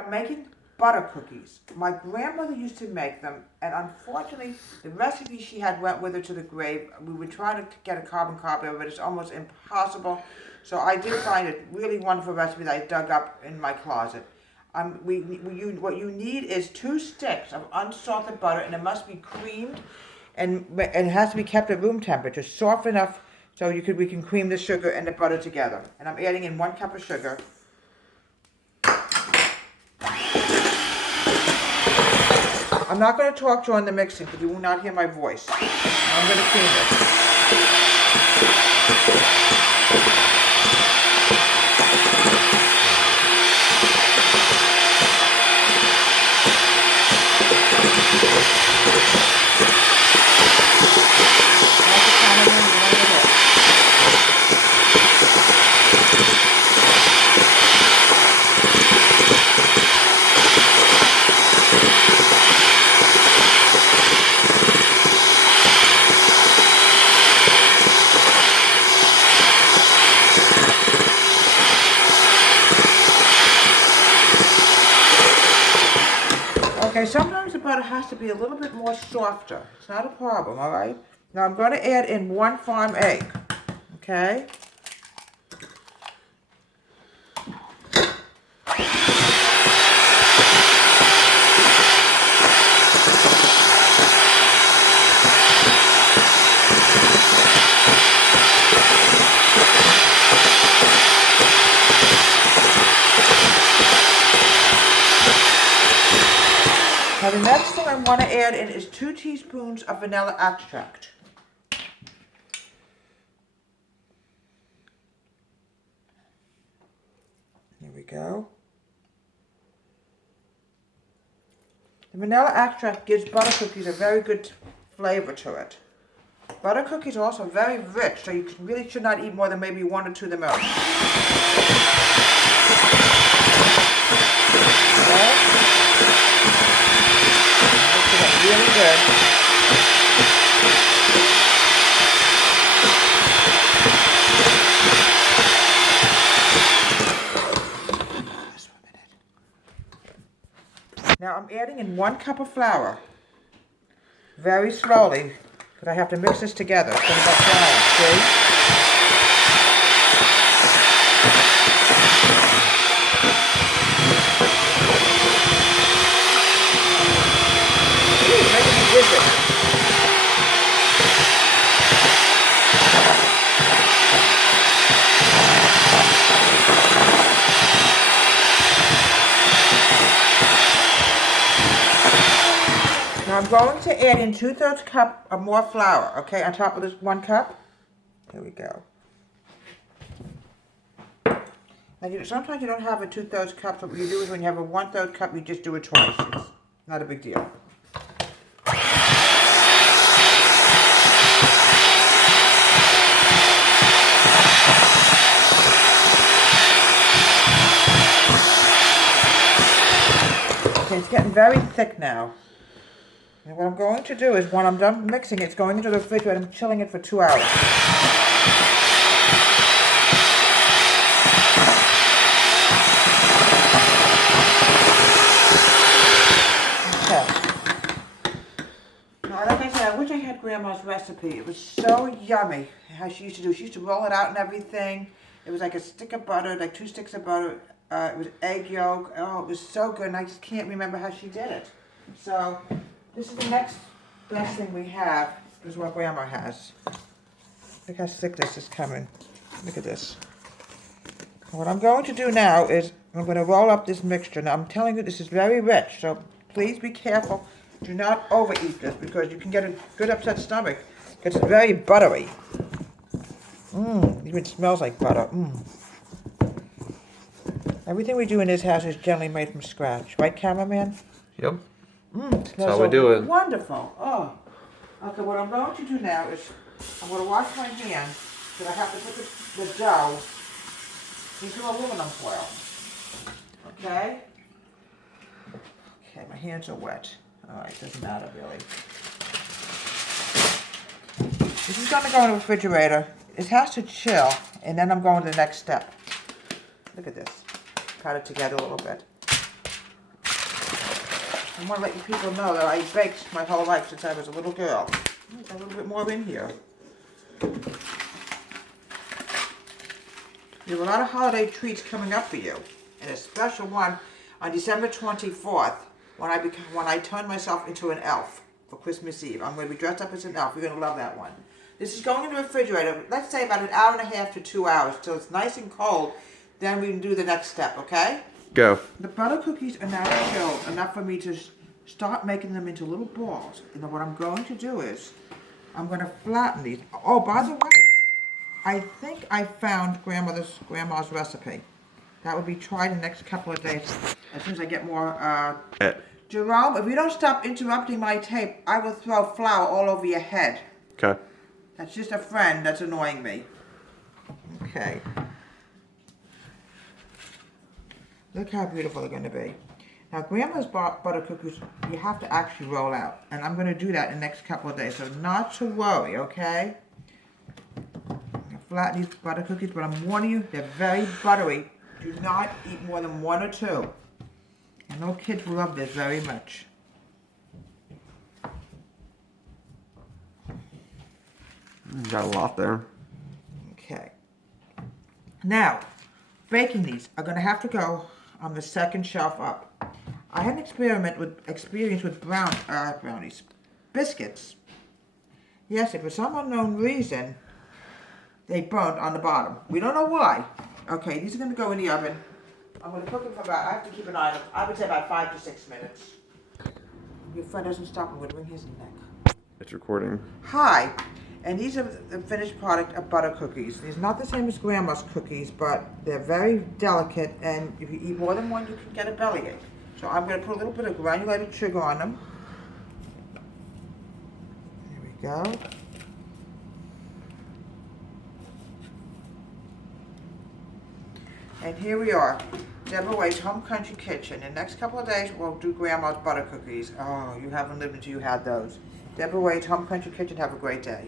I'm making butter cookies. My grandmother used to make them, and unfortunately, the recipe she had went with her to the grave. We were trying to get a carbon copy of it. It's almost impossible. So I did find a really wonderful recipe that I dug up in my closet. What you need is 2 sticks of unsalted butter, and it must be creamed, and it has to be kept at room temperature, soft enough so we can cream the sugar and the butter together. And I'm adding in 1 cup of sugar. I'm not going to talk during the mixing because you will not hear my voice. I'm going to cream it. Okay, sometimes the butter has to be a little bit more softer. It's not a problem, all right? Now I'm going to add in 1 farm egg, okay? Now the next thing I want to add in is 2 teaspoons of vanilla extract. There we go. The vanilla extract gives butter cookies a very good flavor to it. Butter cookies are also very rich, so you really should not eat more than maybe 1 or 2 of the most. Okay. Really good. Now I'm adding in 1 cup of flour. Very slowly, because I have to mix this together. Think about flour, see? Now I'm going to add in 2/3 cup of more flour, okay, on top of this 1 cup. There we go. Now sometimes you don't have a 2/3 cup, so what you do is when you have a 1/3 cup, you just do it twice. It's not a big deal. Okay, it's getting very thick now. And what I'm going to do is when I'm done mixing it, it's going into the refrigerator and I'm chilling it for 2 hours. Okay. Now, like I said, I wish I had Grandma's recipe. It was so yummy how she used to do. She used to roll it out and everything. It was like a stick of butter, like 2 sticks of butter. It was egg yolk. Oh, it was so good, and I just can't remember how she did it. So this is the next best thing we have, is what Grandma has. Look how thick this is coming. Look at this. What I'm going to do now is I'm going to roll up this mixture. Now I'm telling you this is very rich, so please be careful. Do not overeat this because you can get a good upset stomach because it's very buttery. Even smells like butter. Everything we do in this house is generally made from scratch. Right, cameraman? Yep. That's how we do it. Wonderful. Oh. Okay, what I'm going to do now is I'm going to wash my hands because I have to put the dough into aluminum foil. Okay? Okay, my hands are wet. Alright, doesn't matter really. This is going to go in the refrigerator. It has to chill, and then I'm going to the next step. Look at this. Cut it together a little bit. I want to let you people know that I baked my whole life since I was a little girl. There's a little bit more in here. You have a lot of holiday treats coming up for you, and a special one on December 24th when I turn myself into an elf for Christmas Eve. I'm going to be dressed up as an elf. You're going to love that one. This is going in the refrigerator, let's say about an hour and a half to 2 hours till it's nice and cold. Then we can do the next step, okay? Go. The butter cookies are now chilled enough for me to start making them into little balls. And then what I'm going to do is I'm going to flatten these. Oh, by the way, I think I found Grandma's recipe. That will be tried in the next couple of days as soon as I get more. Jerome, if you don't stop interrupting my tape, I will throw flour all over your head. Okay. That's just a friend that's annoying me. Okay. Look how beautiful they're going to be. Now, Grandma's butter cookies, you have to actually roll out. And I'm going to do that in the next couple of days. So not to worry, okay? Flatten these butter cookies, but I'm warning you, they're very buttery. Do not eat more than 1 or 2. I know kids love this very much. Got a lot there. Okay. Now, baking these are going to have to go on the second shelf up. I had an experience with brownies, biscuits. Yes, if for some unknown reason, they burnt on the bottom. We don't know why. Okay, these are going to go in the oven. I'm going to cook them for about, I have to keep an eye on them, I would say about 5 to 6 minutes. Your friend doesn't stop, I'm going to wring his neck. It's recording. Hi, and these are the finished product of butter cookies. These are not the same as Grandma's cookies, but they're very delicate, and if you eat more than one, you can get a bellyache. So I'm going to put a little bit of granulated sugar on them. There we go. And here we are, Debra Wade's Home Country Kitchen. In the next couple of days, we'll do Grandma's butter cookies. Oh, you haven't lived until you had those. Debra Wade's Home Country Kitchen. Have a great day.